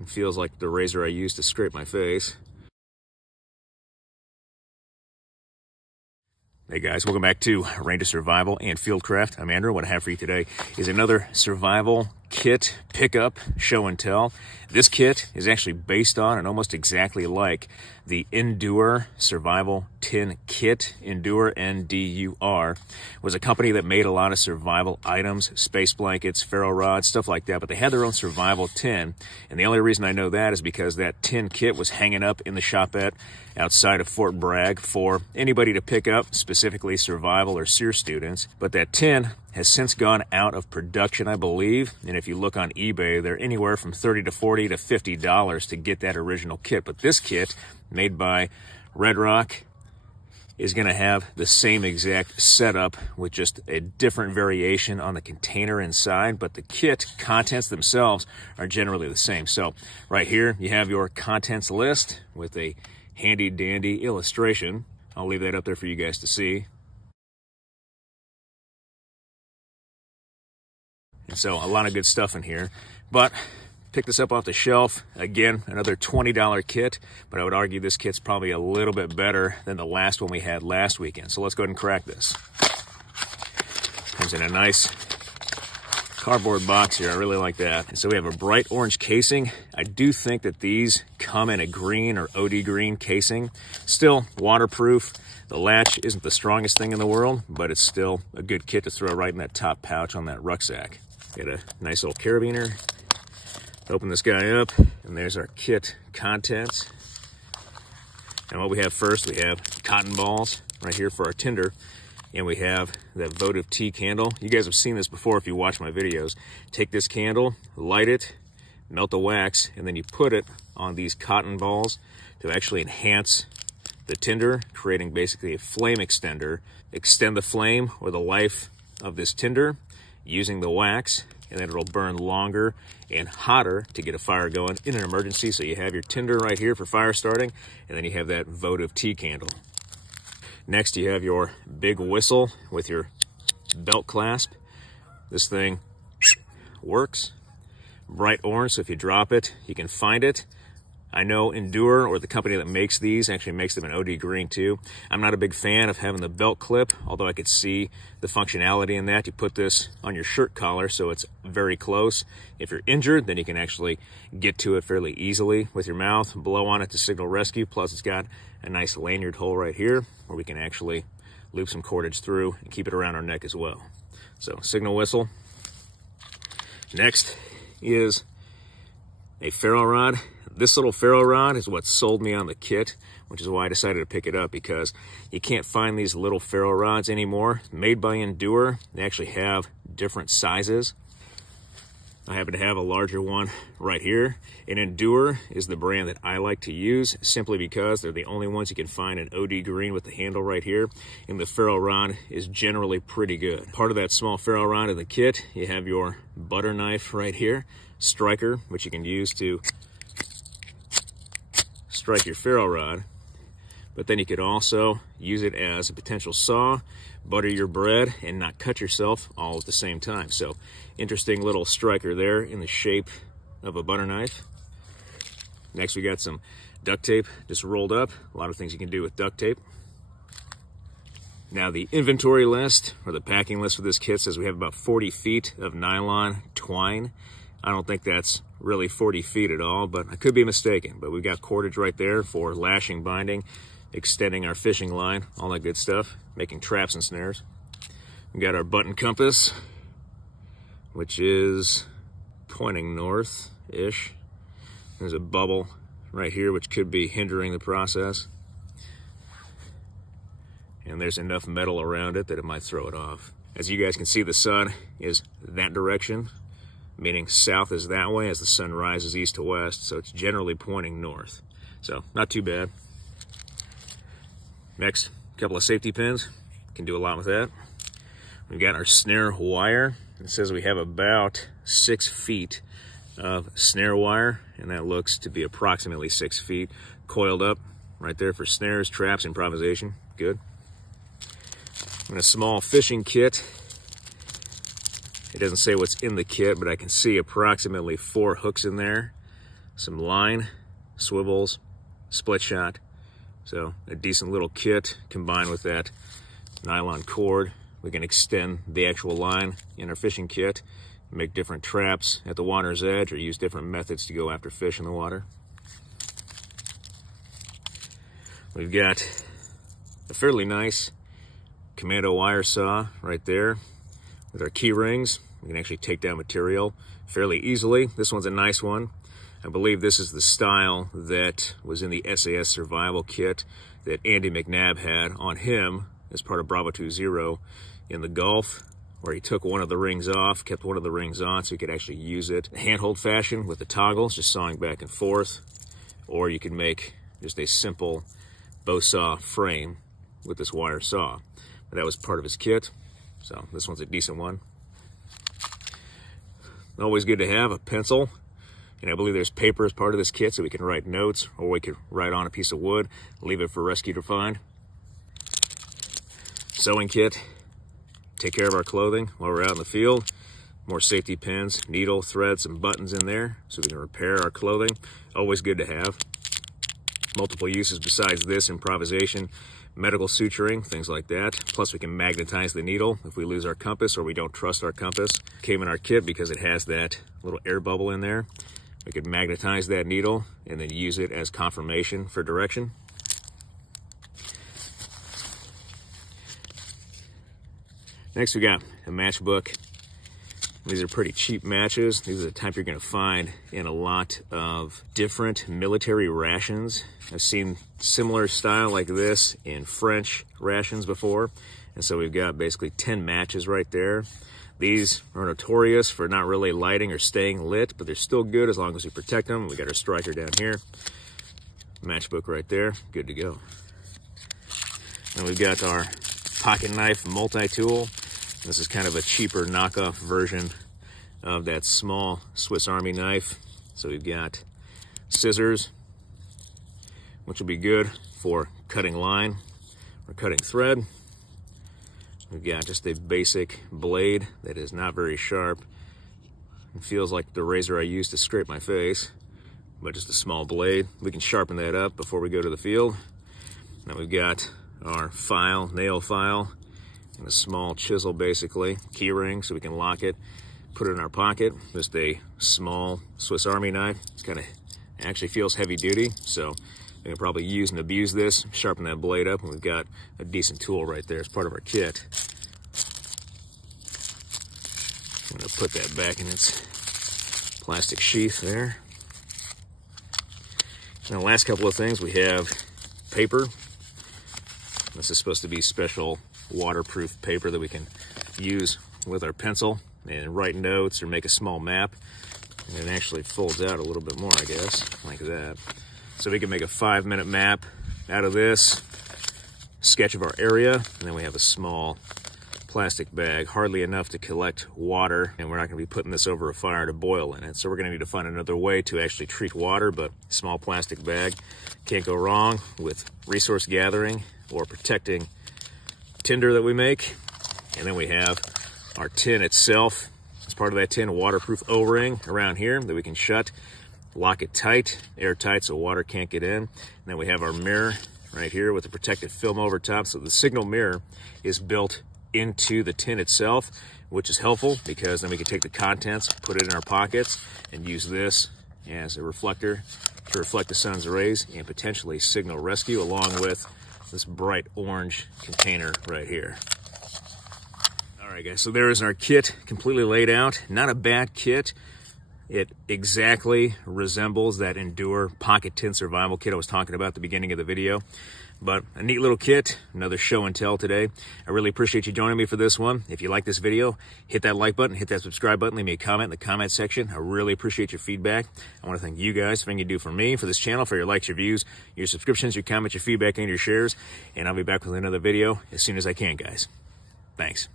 It feels like the razor I used to scrape my face. Hey guys, welcome back to Ranger Survival and Fieldcraft. I'm Andrew. What I have for you today is another survival kit pickup show and tell. This kit is actually based on and almost exactly like the Endure Survival Tin Kit. Endure, N-D-U-R, was a company that made a lot of survival items, space blankets, ferro rods, stuff like that, but they had their own survival tin. And the only reason I know that is because that tin kit was hanging up in the shopette outside of Fort Bragg for anybody to pick up, specifically survival or SEER students. But that tin has since gone out of production, I believe. And if you look on eBay, they're anywhere from $30 to $40 to $50 to get that original kit. But this kit, made by Red Rock, is going to have the same exact setup with just a different variation on the container inside, but the kit contents themselves are generally the same. So right here you have your contents list with a handy dandy illustration. I'll leave that up there for you guys to see. And so a lot of good stuff in here, but pick this up off the shelf. Again, another $20 kit, but I would argue this kit's probably a little bit better than the last one we had last weekend. So let's go ahead and crack this. Comes in a nice cardboard box here. I really like that. And so we have a bright orange casing. I do think that these come in a green or OD green casing. Still waterproof. The latch isn't the strongest thing in the world, but it's still a good kit to throw right in that top pouch on that rucksack. Got a nice little carabiner. Open this guy up, and there's our kit contents. And what we have first, we have cotton balls right here for our tinder, and we have that votive tea candle. You guys have seen this before if you watch my videos. Take this candle, light it, melt the wax, and then you put it on these cotton balls to actually enhance the tinder, creating basically a flame extender. Extend the flame or the life of this tinder using the wax, and then it'll burn longer and hotter to get a fire going in an emergency. So you have your tinder right here for fire starting, and then you have that votive tea candle. Next, you have your big whistle with your belt clasp. This thing works. Bright orange, so if you drop it, you can find it. I know Endure, or the company that makes these, actually makes them in OD green too. I'm not a big fan of having the belt clip, although I could see the functionality in that. You put this on your shirt collar so it's very close. If you're injured, then you can actually get to it fairly easily with your mouth, blow on it to signal rescue. Plus it's got a nice lanyard hole right here where we can actually loop some cordage through and keep it around our neck as well. So signal whistle. Next is a ferro rod. This little ferro rod is what sold me on the kit, which is why I decided to pick it up, because you can't find these little ferro rods anymore. Made by Endure, they actually have different sizes. I happen to have a larger one right here, and Endure is the brand that I like to use simply because they're the only ones you can find in OD green with the handle right here, and the ferro rod is generally pretty good. Part of that small ferro rod in the kit, you have your butter knife right here, striker, which you can use to strike your ferro rod, but then you could also use it as a potential saw, butter your bread, and not cut yourself all at the same time. So interesting little striker there in the shape of a butter knife. Next, we got some duct tape just rolled up. A lot of things you can do with duct tape. Now the inventory list, or the packing list for this kit, says we have about 40 feet of nylon twine. I don't think that's really 40 feet at all, but I could be mistaken. But we've got cordage right there for lashing, binding, extending our fishing line, all that good stuff, making traps and snares. We got our button compass, which is pointing north-ish. There's a bubble right here, which could be hindering the process. And there's enough metal around it that it might throw it off. As you guys can see, the sun is that direction, meaning south is that way as the sun rises east to west, so it's generally pointing north. So not too bad. Next, a couple of safety pins. Can do a lot with that. We've got our snare wire. It says we have about 6 feet of snare wire, and that looks to be approximately 6 feet coiled up right there for snares, traps, improvisation. Good. And a small fishing kit. It doesn't say what's in the kit, but I can see approximately 4 hooks in there. some line, swivels, split shot. So a decent little kit combined with that nylon cord. We can extend the actual line in our fishing kit, make different traps at the water's edge, or use different methods to go after fish in the water. We've got a fairly nice commando wire saw right there with our key rings. We can actually take down material fairly easily. This one's a nice one. I believe this is the style that was in the SAS survival kit that Andy McNabb had on him as part of Bravo 20 in the Gulf, where he took one of the rings off, kept one of the rings on so he could actually use it handhold fashion with the toggles, just sawing back and forth. Or you can make just a simple bow saw frame with this wire saw. But that was part of his kit, so this one's a decent one. Always good to have a pencil. And I believe there's paper as part of this kit so we can write notes, or we could write on a piece of wood, leave it for rescue to find. Sewing kit, take care of our clothing while we're out in the field. More safety pins, needle, thread, some buttons in there so we can repair our clothing. Always good to have. Multiple uses besides this: improvisation, medical suturing, things like that. Plus we can magnetize the needle if we lose our compass or we don't trust our compass. Came in our kit because it has that little air bubble in there. We could magnetize that needle and then use it as confirmation for direction. Next we got a matchbook. These are pretty cheap matches. These are the type you're going to find in a lot of different military rations. I've seen similar style like this in French rations before. And so we've got basically 10 matches right there. These are notorious for not really lighting or staying lit, but they're still good as long as we protect them. We got our striker down here. Matchbook right there, good to go. And we've got our pocket knife multi-tool. This is kind of a cheaper knockoff version of that small Swiss Army knife. So we've got scissors, which will be good for cutting line or cutting thread. We've got just a basic blade that is not very sharp. It feels like the razor I use to scrape my face, but just a small blade. We can sharpen that up before we go to the field. Now we've got our file, nail file, and a small chisel, basically, key ring, so we can lock it, put it in our pocket. Just a small Swiss Army knife. Kind of actually feels heavy duty, so we can probably use and abuse this, sharpen that blade up, and we've got a decent tool right there as part of our kit. I'm gonna put that back in its plastic sheath there. And the last couple of things, we have paper. This is supposed to be special waterproof paper that we can use with our pencil and write notes or make a small map. And it actually folds out a little bit more, I guess, like that. So we can make a 5-minute map out of this, sketch of our area, and then we have a small plastic bag, hardly enough to collect water, and we're not going to be putting this over a fire to boil in it. So we're going to need to find another way to actually treat water, but small plastic bag. Can't go wrong with resource gathering or protecting tinder that we make. And then we have our tin itself. As part of that tin, a waterproof O-ring around here that we can shut, lock it tight, airtight, so water can't get in. And then we have our mirror right here with the protective film over top. So the signal mirror is built into the tin itself, which is helpful because then we can take the contents, put it in our pockets, and use this as a reflector to reflect the sun's rays and potentially signal rescue, along with this bright orange container right here. All right, guys, so there is our kit completely laid out. Not a bad kit. It exactly resembles that Endure pocket tin survival kit I was talking about at the beginning of the video. But a neat little kit, another show and tell today. I really appreciate you joining me for this one. If you like this video, hit that like button, hit that subscribe button, leave me a comment in the comment section. I really appreciate your feedback. I want to thank you guys for everything you do for me, for this channel, for your likes, your views, your subscriptions, your comments, your feedback, and your shares. And I'll be back with another video as soon as I can, guys. Thanks.